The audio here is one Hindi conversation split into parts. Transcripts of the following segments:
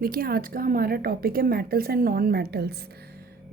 देखिए, आज का हमारा टॉपिक है मेटल्स एंड नॉन मेटल्स।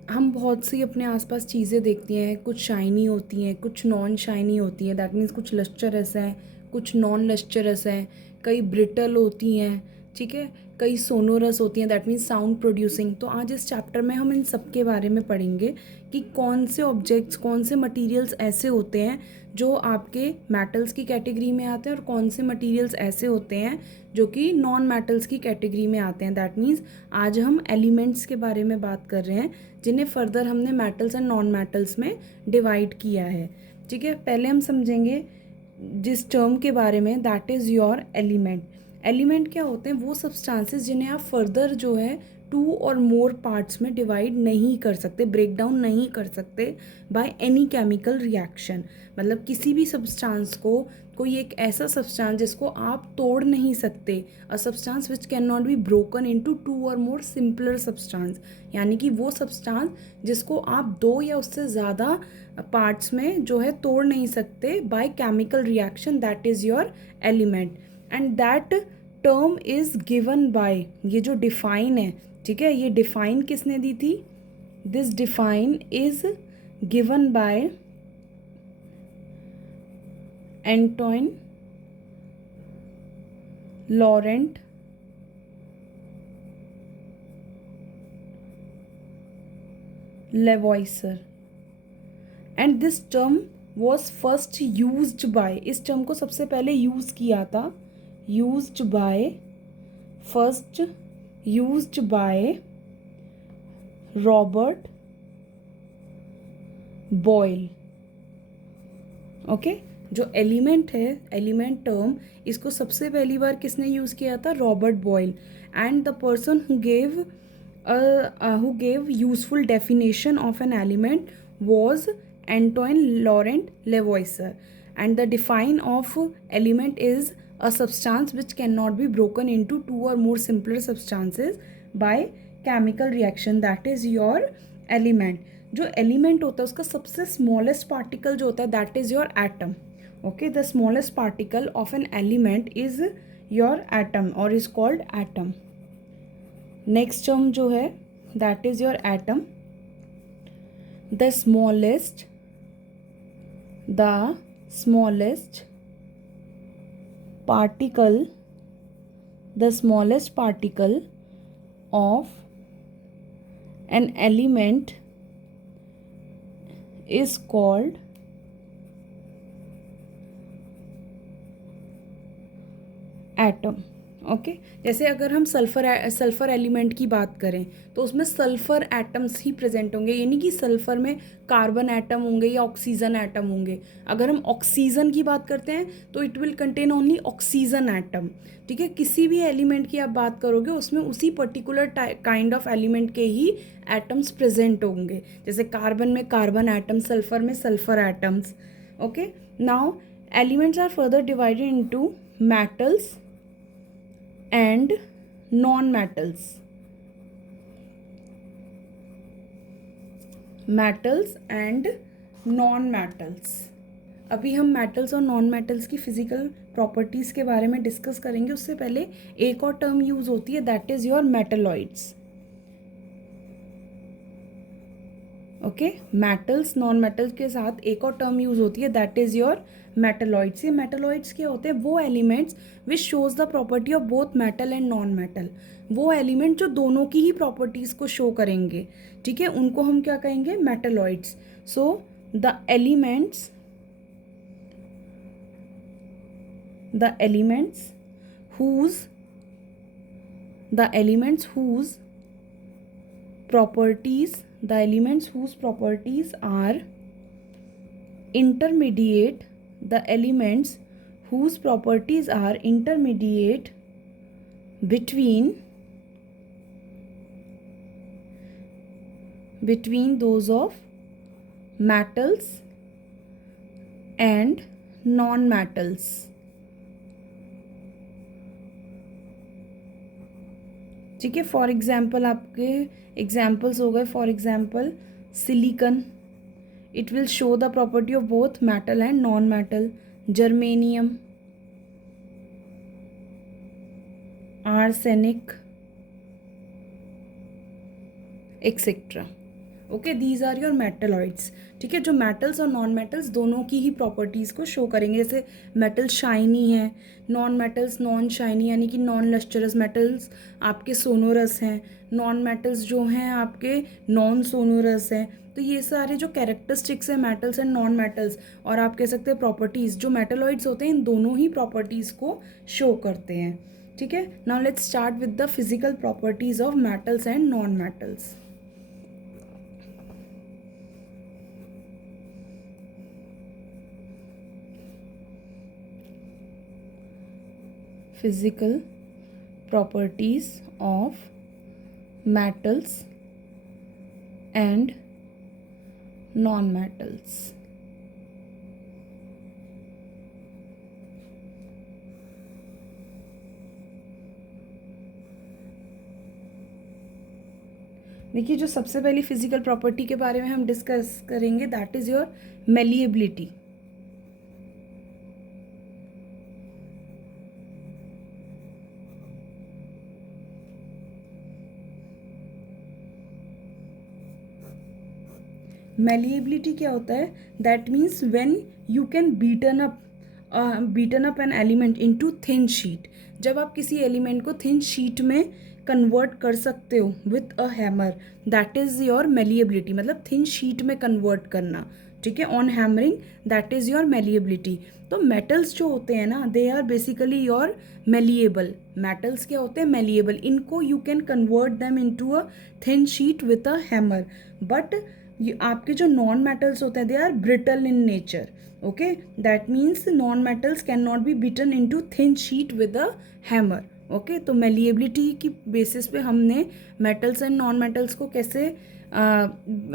हम बहुत सी अपने आसपास चीज़ें देखती हैं, कुछ शाइनी होती हैं, कुछ नॉन शाइनी होती हैं। दैट मीन्स कुछ लस्टरस हैं, कुछ नॉन लस्टरस हैं, कई ब्रिटल होती हैं, ठीक है, कई सोनोरस होती हैं, दैट मीन्स साउंड प्रोड्यूसिंग। तो आज इस चैप्टर में हम इन सब के बारे में पढ़ेंगे कि कौन से ऑब्जेक्ट्स, कौन से मटेरियल्स ऐसे होते हैं जो आपके मेटल्स की कैटेगरी में आते हैं और कौन से मटेरियल्स ऐसे होते हैं जो कि नॉन मेटल्स की कैटेगरी में आते हैं। दैट मीन्स आज हम एलिमेंट्स के बारे में बात कर रहे हैं जिन्हें फर्दर हमने मेटल्स एंड नॉन मेटल्स में डिवाइड किया है। ठीक है, पहले हम समझेंगे जिस टर्म के बारे में, that is your element. Element क्या होते हैं? वो सब्सटेंसेस जिन्हें आप फर्दर जो है 2 और मोर पार्ट्स में डिवाइड नहीं कर सकते, ब्रेक डाउन नहीं कर सकते बाय एनी केमिकल रिएक्शन। मतलब किसी भी सब्सटेंस को, कोई एक ऐसा सब्सटेंस जिसको आप तोड़ नहीं सकते, a substance which can not be broken into 2 और मोर सिंपलर सब्सटेंस, यानी कि वो सब्सटेंस जिसको आप 2 या उससे ज़्यादा पार्ट्स में जो है तोड़ नहीं सकते by chemical reaction, that is your element. And that term is given by, ये जो डिफाइन है, ठीक है, ये डिफाइन किसने दी थी? This define is given by Antoine Laurent Lavoisier. And this term was first used by, इस टर्म को सबसे पहले यूज़ किया था, used by, first used by Robert Boyle. Okay, जो एलिमेंट है, एलिमेंट टर्म, इसको सबसे पहली बार किसने यूज़ किया था? Robert Boyle. And the person who gave useful definition of an element was Antoine Laurent Lavoisier. And the define of element is a substance which cannot be broken into 2 or more simpler substances by chemical reaction, that is your element. जो एलिमेंट होता है उसका सबसे स्मॉलेस्ट पार्टिकल जो होता है, that is your atom. Okay, the smallest particle of an element is your atom और is called atom. Next term जो है, that is your atom. The smallest particle, the smallest particle of an element is called atom. Okay, जैसे अगर हम सल्फ़र एलिमेंट की बात करें तो उसमें सल्फ़र एटम्स ही प्रेजेंट होंगे, यानी कि सल्फ़र में कार्बन एटम होंगे या ऑक्सीजन एटम होंगे। अगर हम ऑक्सीजन की बात करते हैं तो it will contain only oxygen atom. ठीक है, किसी भी एलिमेंट की आप बात करोगे उसमें उसी पर्टिकुलर काइंड ऑफ एलिमेंट के ही एटम्स प्रेजेंट होंगे। जैसे कार्बन में कार्बन एटम, सल्फ़र में sulphur atoms. Okay, now elements are further divided into metals and non-metals, metals and non-metals। अभी हम मेटल्स और नॉन मेटल्स की फिजिकल प्रॉपर्टीज़ के बारे में डिस्कस करेंगे। उससे पहले एक और टर्म यूज़ होती है, that is your metalloids. Okay, metals non metals के साथ एक और टर्म यूज़ होती है, दैट इज़ योर मेटलॉइड्स। ये मेटलॉइड्स क्या होते हैं? वो elements which shows the property of both metal and non metal. वो एलिमेंट जो दोनों की ही प्रॉपर्टीज़ को शो करेंगे, ठीक है, उनको हम क्या कहेंगे? Metalloids. So the elements whose the elements whose properties are intermediate, the elements whose properties are intermediate between those of metals and non-metals। ठीक है, फॉर एग्जाम्पल आपके एग्जाम्पल्स हो गए, for example silicon, it will show the property of both metal and non-metal. Germanium, arsenic, etcetera. Okay, these are your metalloids. ठीक है, जो मेटल्स और नॉन मेटल्स दोनों की ही प्रॉपर्टीज़ को शो करेंगे। जैसे मेटल शाइनी है, नॉन मेटल्स नॉन शाइनी यानी कि नॉन लस्टरस। मेटल्स आपके सोनोरस हैं, नॉन मेटल्स जो हैं आपके नॉन सोनोरस हैं। तो ये सारे जो कैरेक्टरिस्टिक्स हैं मेटल्स एंड नॉन मेटल्स, और आप कह सकते हैं प्रॉपर्टीज़, जो मेटलॉइड्स होते हैं इन दोनों ही प्रॉपर्टीज़ को शो करते हैं। ठीक है, now let's start with the physical properties of metals and non metals. Physical properties of metals and non-metals. देखिए, जो सबसे पहली फिजिकल प्रॉपर्टी के बारे में हम डिस्कस करेंगे that is your malleability. Malleability क्या होता है? That means when you can beaten up an element into thin sheet. जब आप किसी एलिमेंट को थिन शीट में कन्वर्ट कर सकते हो with a hammer, that is your malleability. मतलब थिन शीट में कन्वर्ट करना, ठीक है, on hammering, that is your malleability. तो मेटल्स जो होते हैं ना, they are basically your malleable. Metals क्या होते हैं? मेलिएबल। इनको you can convert them into a thin sheet with a hammer. But ये आपके जो नॉन मेटल्स होते हैं they are brittle in nature. Okay, that means non metals can not be beaten into thin sheet with a hammer. Okay, तो मेलिएबिलिटी की बेसिस पे हमने मेटल्स एंड नॉन मेटल्स को कैसे,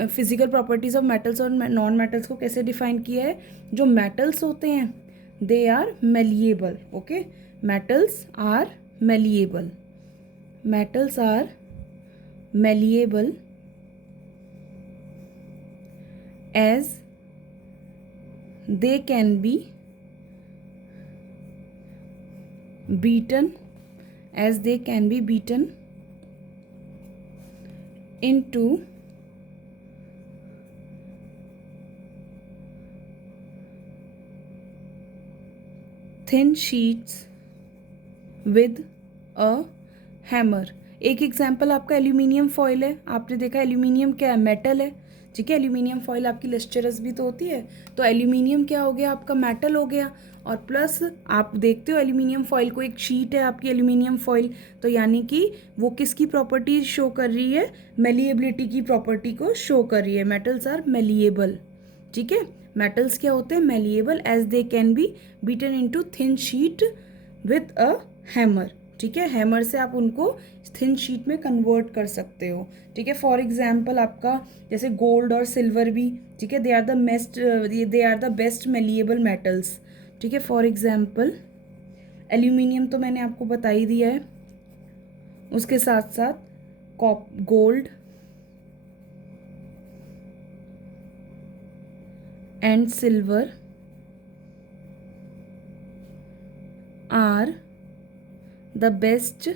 फिजिकल प्रॉपर्टीज ऑफ मेटल्स और नॉन मेटल्स को कैसे डिफाइन किया है। जो मेटल्स होते हैं they are malleable. Okay, metals are malleable, metals are malleable as they can be beaten, as they can be beaten into thin sheets with a hammer। एक एग्जाम्पल आपका एल्यूमिनियम फॉयल है। आपने देखा एल्यूमिनियम क्या है? मेटल है। ठीक है, एल्यूमिनियम फॉयल आपकी लस्टरस भी तो होती है। तो एल्यूमिनियम क्या हो गया? आपका मेटल हो गया। और प्लस आप देखते हो एल्यूमिनियम फॉयल को, एक शीट है आपकी एल्यूमिनियम फॉयल, तो यानी कि वो किसकी प्रॉपर्टी शो कर रही है? मेलिएबिलिटी की प्रॉपर्टी को शो कर रही है। Metals are malleable. ठीक है, मेटल्स क्या होते हैं? Malleable as they can be beaten into thin sheet with a hammer. ठीक है, हैमर से आप उनको थिन शीट में कन्वर्ट कर सकते हो। ठीक है, फॉर एग्जाम्पल आपका जैसे गोल्ड और सिल्वर भी, ठीक है, they are the best malleable metals. ठीक है, फॉर एग्जाम्पल एल्यूमिनियम तो मैंने आपको बता ही दिया है, उसके साथ साथ gold and silver are the best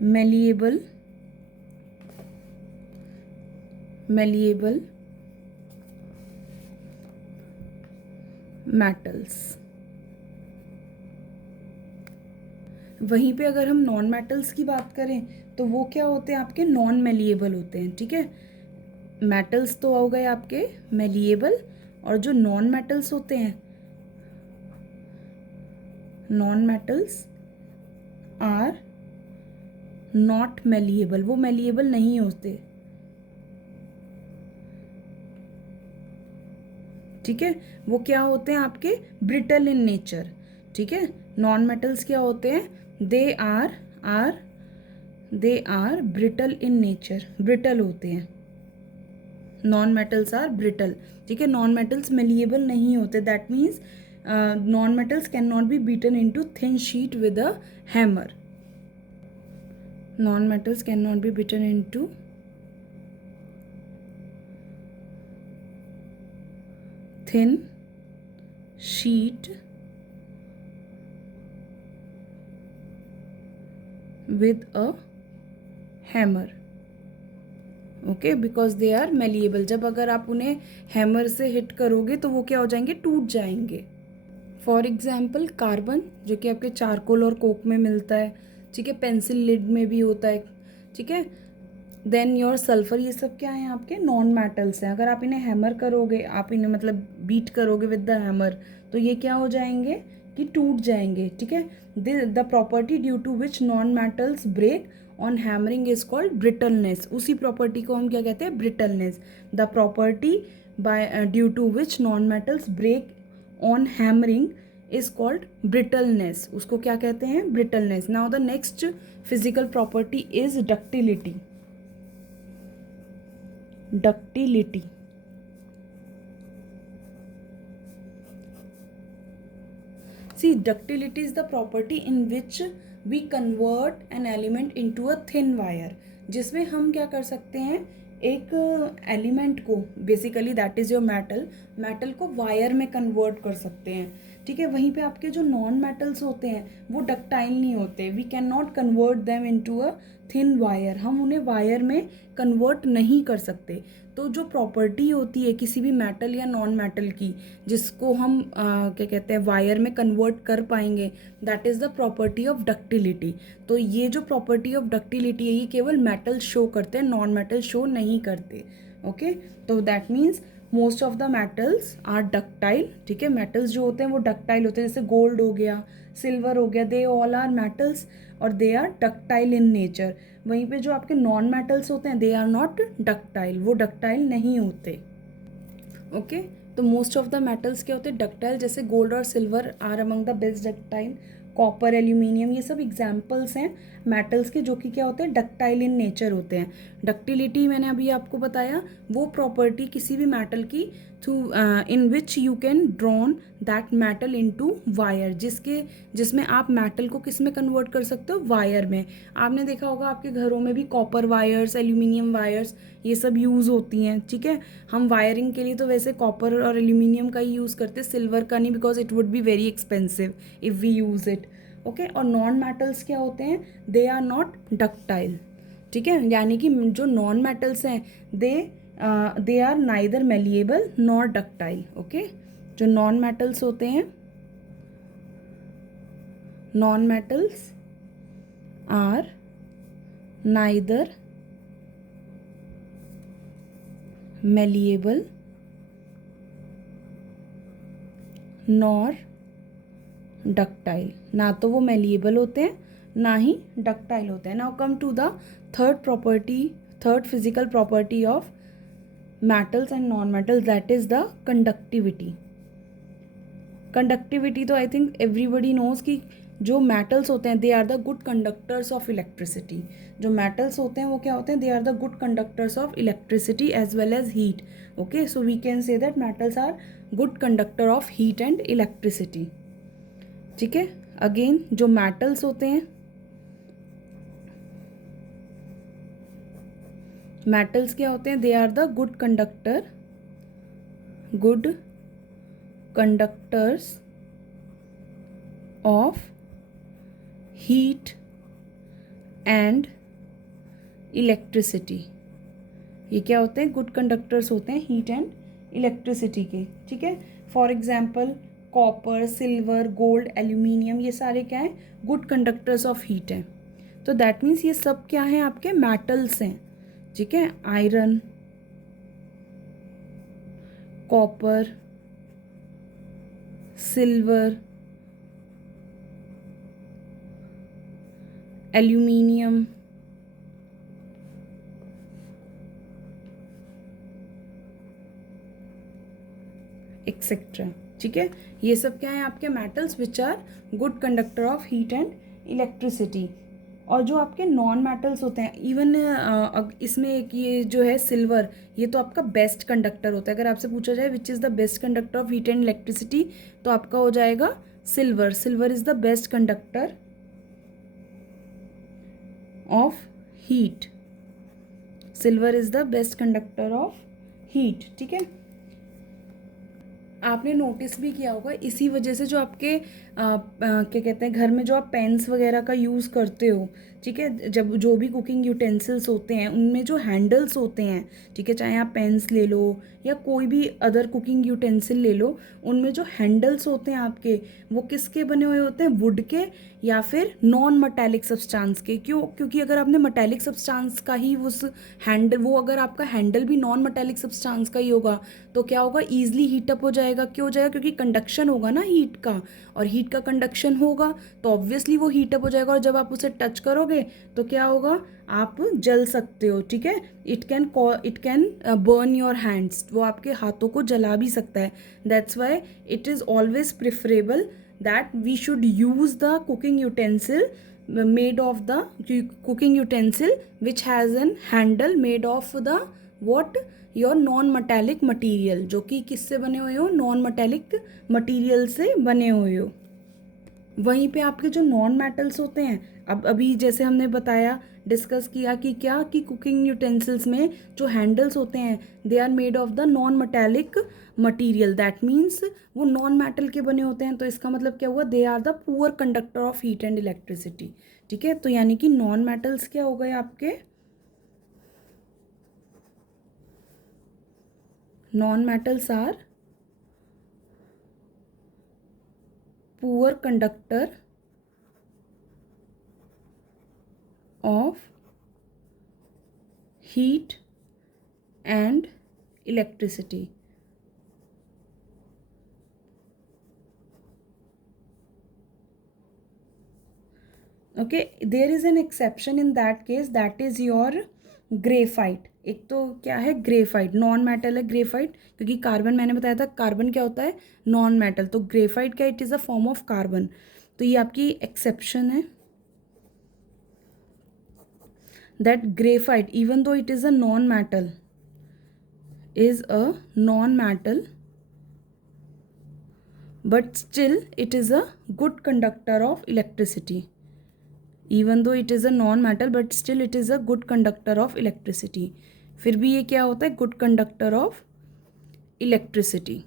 malleable metals। वहीं पे अगर हम नॉन मेटल्स की बात करें तो वो क्या होते हैं? आपके नॉन मेलिएबल होते हैं। ठीक है, मेटल्स तो हो गए आपके मेलिएबल, और जो नॉन मेटल्स होते हैं, non metals are not malleable. वो मेलिएबल नहीं होते। ठीक है, वो क्या होते हैं? आपके ब्रिटल इन नेचर। ठीक है, नॉन मेटल्स क्या होते हैं? They are brittle in nature, brittle होते हैं। Non metals are brittle. ठीक है, नॉन मेटल्स मेलिएबल नहीं होते। That means non metals can not be beaten into thin sheet with a hammer. Non metals can not be beaten into thin sheet with a hammer, okay, because they are malleable. जब अगर आप उन्हें हैमर से हिट करोगे तो वो क्या हो जाएंगे, टूट जाएंगे। फॉर एग्जाम्पल कार्बन, जो कि आपके चारकोल और कोक में मिलता है, ठीक है, पेंसिल लिड में भी होता है, ठीक है। देन योर सल्फर, ये सब क्या है, आपके नॉन मेटल्स हैं। अगर आप इन्हें हैमर करोगे, आप इन्हें मतलब बीट करोगे विद द हैमर, तो ये क्या हो जाएंगे कि टूट जाएंगे, ठीक है। The property due to which non metals break on hammering is called brittleness. उसी प्रॉपर्टी को हम क्या कहते हैं, brittleness. The property by due to which non metals break on hammering is called brittleness, उसको क्या कहते हैं, brittleness. Now the next physical property is ductility. Ductility, see ductility is the property in which we convert an element into a thin wire, जिसमें हम क्या कर सकते हैं, एक एलिमेंट को, basically that is your metal को वायर में कन्वर्ट कर सकते हैं, ठीक है। वहीं पे आपके जो नॉन मेटल्स होते हैं वो डक्टाइल नहीं होते, we can not convert them into a thin wire, हम उन्हें वायर में कन्वर्ट नहीं कर सकते। तो जो प्रॉपर्टी होती है किसी भी मेटल या नॉन मेटल की, जिसको हम क्या कहते हैं, वायर में कन्वर्ट कर पाएंगे, that is the property of ductility. तो ये जो प्रॉपर्टी ऑफ डक्टिलिटी है ये केवल मेटल शो करते हैं, नॉन मेटल शो नहीं करते, ओके। तो that means most of the metals are ductile, ठीक है। मेटल्स जो होते हैं वो डक्टाइल होते हैं, जैसे गोल्ड हो गया, सिल्वर हो गया, दे ऑल आर मेटल्स और they are ductile in nature. वहीं पे जो आपके नॉन मेटल्स होते हैं दे आर नॉट डक्टाइल, वो डक्टाइल नहीं होते, ओके। तो मोस्ट ऑफ द मेटल्स क्या होते हैं, डक्टाइल, जैसे गोल्ड और silver are among the best ductile, copper, aluminium, ये सब एग्जाम्पल्स हैं मेटल्स के जो कि क्या होते हैं, डक्टाइल इन नेचर होते हैं। डक्टिलिटी मैंने अभी आपको बताया, वो प्रॉपर्टी किसी भी मेटल की through in which you can drawn that metal into wire, जिसमें आप मेटल को किस में कन्वर्ट कर सकते हो, वायर में। आपने देखा होगा आपके घरों में भी कॉपर वायर्स, एल्यूमिनियम वायर्स, ये सब यूज़ होती हैं, ठीक है। हम वायरिंग के लिए तो वैसे कॉपर और एल्यूमिनियम का ही यूज़ करते हैं, सिल्वर का नहीं, because it would be very expensive if we use it, okay. और नॉन मेटल्स क्या होते हैं, दे आर नॉट डक्टाइल, ठीक है। यानी कि जो नॉन मेटल्स हैं they are neither malleable nor ductile, okay. जो नॉन मेटल्स होते हैं, non metals are neither malleable nor ductile, ना तो वो मेलिएबल होते हैं ना ही डक्टाइल होते हैं। Now come to the third physical property of metals and non metals, that is the conductivity. Conductivity तो आई थिंक एवरीबडी नोज कि जो मेटल्स होते हैं they are the good conductors of electricity. जो मेटल्स होते हैं वो क्या होते हैं, they are the good conductors of electricity as well as heat, okay. So we can say that metals are good conductor of heat and electricity, ठीक है। अगेन जो मेटल्स होते हैं, मेटल्स क्या होते हैं, they are the good conductors of heat and electricity. ये क्या होते हैं, गुड कंडक्टर्स होते हैं हीट एंड इलेक्ट्रिसिटी के, ठीक है। For example copper, silver, gold, aluminium, ये सारे क्या हैं, गुड कंडक्टर्स ऑफ हीट हैं। तो दैट मीन्स ये सब क्या हैं, आपके मेटल्स हैं, ठीक है। Iron, copper, silver, aluminium, etcetera, ठीक है। ये सब क्या है, आपके metals which are good conductor of heat and electricity. और जो आपके नॉन मेटल्स होते हैं, इवन इसमें एक ये जो है सिल्वर, ये तो आपका बेस्ट कंडक्टर होता है। अगर आपसे पूछा जाए which is the best conductor of heat and electricity, तो आपका हो जाएगा silver. Silver is the best conductor of heat, silver is the best conductor of heat, ठीक है। आपने नोटिस भी किया होगा, इसी वजह से जो आपके क्या कहते हैं, घर में जो आप पेन्स वगैरह का यूज़ करते हो, ठीक है, जब जो भी कुकिंग यूटेंसिल्स होते हैं उनमें जो हैंडल्स होते हैं, ठीक है, चाहे आप पेन्स ले लो या कोई भी अदर कुकिंग यूटेंसिल ले लो, उनमें जो हैंडल्स होते हैं आपके, वो किसके बने हुए होते हैं, वुड के या फिर नॉन मटैलिक सब्सटेंस के। क्यों? क्योंकि अगर आपने मटैलिक सब्सटेंस का ही उस हैंडल, वो अगर आपका हैंडल भी नॉन मटैलिक सब्सटेंस का ही होगा तो क्या होगा, ईजिली हीटअप हो जाएगा। क्यों हो जाएगा? क्योंकि कंडक्शन होगा ना हीट का, और हीट का कंडक्शन होगा तो ऑब्वियसली वो हीटअप हो जाएगा, और जब आप उसे टच करोगे तो क्या होगा, आप जल सकते हो, ठीक है। It can burn your hands, वो आपके हाथों को जला भी सकता है। That's why it is always preferable that we should use the cooking utensil made of the cooking utensil which has an handle made of the what, your non metallic material, जो कि किससे बने हुए हो, नॉन मेटेलिक मटेरियल से बने हुए हो। वहीं पे आपके जो नॉन मेटल्स होते हैं, अब अभी जैसे हमने बताया, डिस्कस किया कि क्या, कि कुकिंग यूटेंसिल्स में जो हैंडल्स होते हैं they are made of the non metallic material, that means वो नॉन मेटल के बने होते हैं। तो इसका मतलब क्या हुआ, they are the poor conductor of heat and electricity, ठीक है। तो यानी कि नॉन मेटल्स क्या हो गए आपके, non metals are poor conductor of heat and electricity. Okay, there is an exception in that case, that is your graphite. एक तो क्या है, ग्रेफाइट नॉन मेटल है, ग्रेफाइट, क्योंकि कार्बन मैंने बताया था, कार्बन क्या होता है, नॉन मेटल, तो ग्रेफाइट क्या, it is a form of carbon. तो ये आपकी एक्सेप्शन है, that graphite, even though it is a non-metal, is a non-metal, but still it is a good conductor of electricity. Even though it is a non-metal, but still it is a good conductor of electricity. फिर भी ये क्या होता है, good conductor of electricity.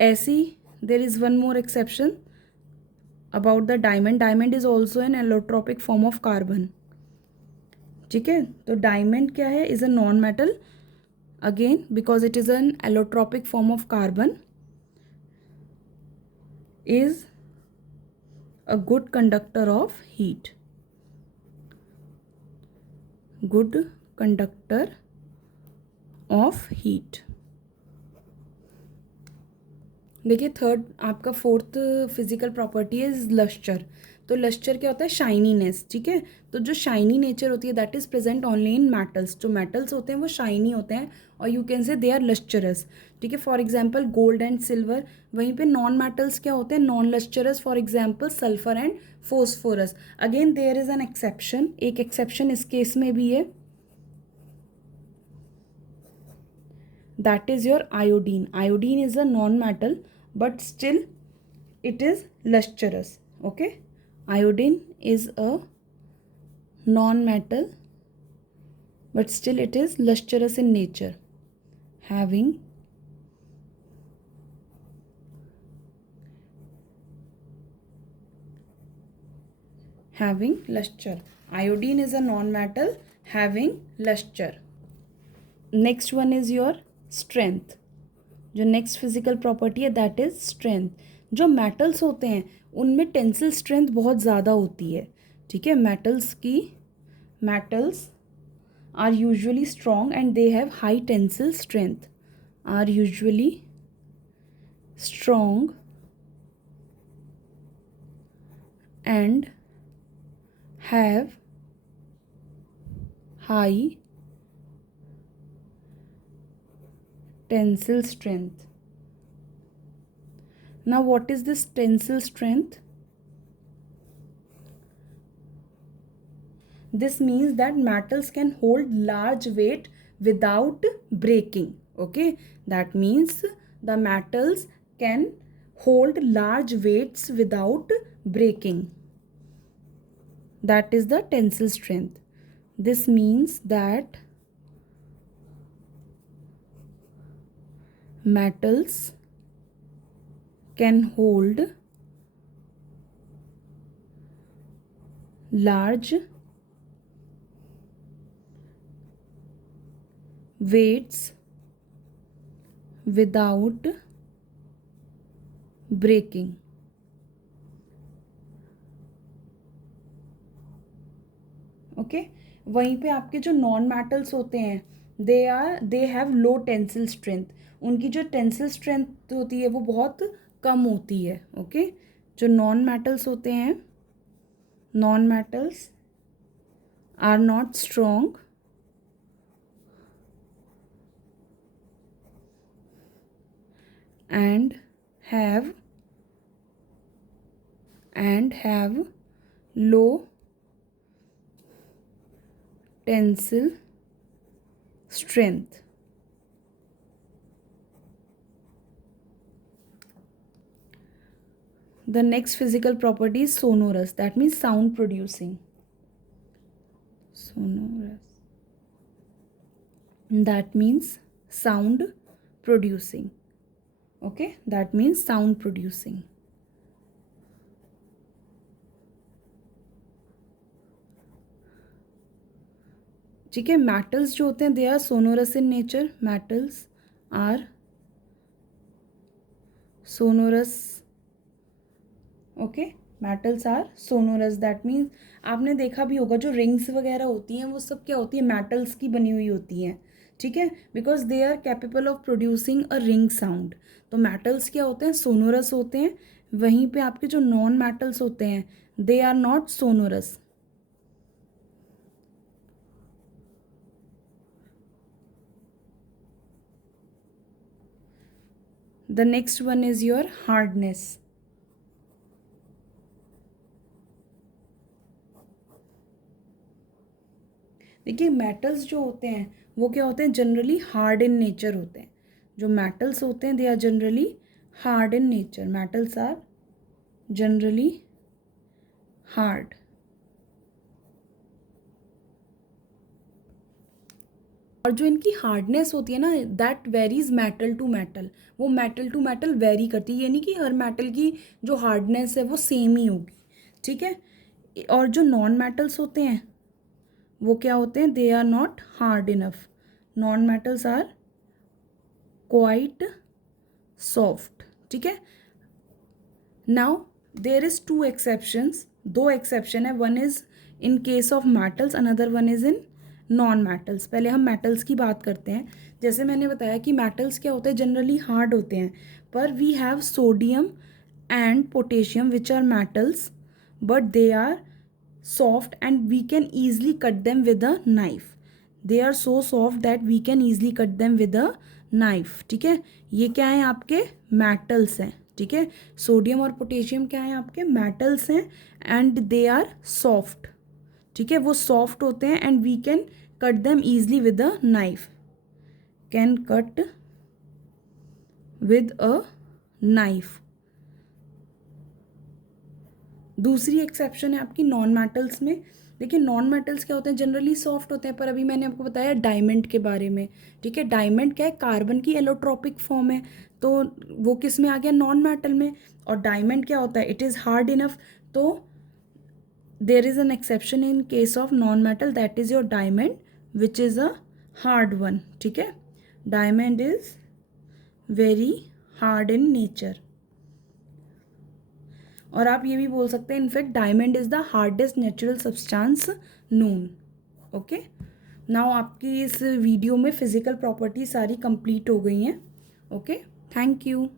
ऐसी there is one more exception about the diamond. Diamond is also an allotropic form of carbon, ठीक है। तो डायमंड क्या है, is a non metal, again because it is an allotropic form of carbon, is a good conductor of heat, good conductor of heat. देखिए थर्ड, आपका fourth physical property is lustre. तो लस्चर क्या होता है, शाइनीनेस, ठीक है। तो जो शाइनी नेचर होती है that is present only in metals. जो मेटल्स होते हैं वो शाइनी होते हैं, और you can say they are lustrous, ठीक है। For example gold and silver. वहीं पे नॉन मेटल्स क्या होते हैं, non lustrous, for example sulphur and phosphorus. Again there is an exception, एक एक्सेप्शन इस केस में भी है, that is your iodine. Iodine is a non-metal, but still it is lustrous, okay. Iodine is a non-metal, but still it is lustrous in nature, having luster. Iodine is a non-metal having luster. Next one is your strength। जो नेक्स्ट फिजिकल प्रॉपर्टी है दैट इज स्ट्रेंथ। जो मेटल्स होते हैं उनमें टेंसिल स्ट्रेंथ बहुत ज़्यादा होती है, ठीक है। Metals are usually strong and they have high tensile strength, are usually strong and have high tensile strength. Now what is this tensile strength? This means that metals can hold large weight without breaking, okay. That means the metals can hold large weights without breaking. That is the tensile strength. This means that metals can hold large weights without breaking. Okay वहीं पे आपके जो नॉन मेटल्स होते हैं they have low tensile strength. उनकी जो टेंसिल स्ट्रेंथ होती है वो बहुत कम होती है. ओके जो नॉन मेटल्स होते हैं, non metals are not strong and have low tensile strength. The next physical property is sonorous. That means sound producing. Sonorous. That means sound producing. Okay, that means sound producing. ठीक है. मेटल्स जो होते हैं they are sonorous in nature. Metals are sonorous. Okay metals are sonorous. That means आपने देखा भी होगा जो रिंग्स वगैरह होती हैं वो सब क्या होती है, मेटल्स की बनी हुई होती हैं. ठीक है, because they are capable of producing a ring sound. तो मेटल्स क्या होते हैं, सोनोरस होते हैं. वहीं पे आपके जो नॉन मेटल्स होते हैं they are not sonorous. The next one is your hardness. देखिए मेटल्स जो होते हैं वो क्या होते हैं, जनरली हार्ड इन नेचर होते हैं. जो मेटल्स होते हैं they are generally hard in nature. Metals are generally hard. और जो इनकी हार्डनेस होती है ना that varies metal to metal. वो मेटल टू मेटल वेरी करती है, यानी कि हर मेटल की जो हार्डनेस है वो सेम ही होगी. ठीक है. और जो नॉन मेटल्स होते हैं वो क्या होते हैं, they are not hard enough. Non metals are quite soft. ठीक है. Now there is two exceptions. दो एक्सेप्शन है. One is in case of metals, another one is in non metals. पहले हम मेटल्स की बात करते हैं. जैसे मैंने बताया कि मेटल्स क्या होते हैं, जनरली हार्ड होते हैं. पर we have sodium and potassium which are metals but they are soft and we can easily cut them with a knife. They are so soft that we can easily cut them with a knife. ठीक है. ये क्या है आपके मेटल्स हैं. ठीक है. सोडियम और पोटेशियम क्या है आपके मेटल्स हैं एंड दे आर सॉफ्ट. ठीक है, वो सॉफ्ट होते हैं and we can cut them easily with a knife. Can cut with a knife. दूसरी एक्सेप्शन है आपकी नॉन मेटल्स में. देखिए नॉन मेटल्स क्या होते हैं, जनरली सॉफ्ट होते हैं. पर अभी मैंने आपको बताया डायमंड के बारे में. ठीक है. डायमंड क्या है, कार्बन की एलोट्रोपिक फॉर्म है. तो वो किस में आ गया, नॉन मेटल में. और डायमंड क्या होता है, इट इज़ हार्ड इनफ. तो there is an exception in case of non metal, that is your diamond which is a hard one. ठीक है. Diamond is very hard in nature. और आप ये भी बोल सकते हैं in fact diamond is the hardest natural substance known. Okay. Now आपकी इस वीडियो में फिजिकल प्रॉपर्टी सारी कंप्लीट हो गई हैं. ओके. Thank you.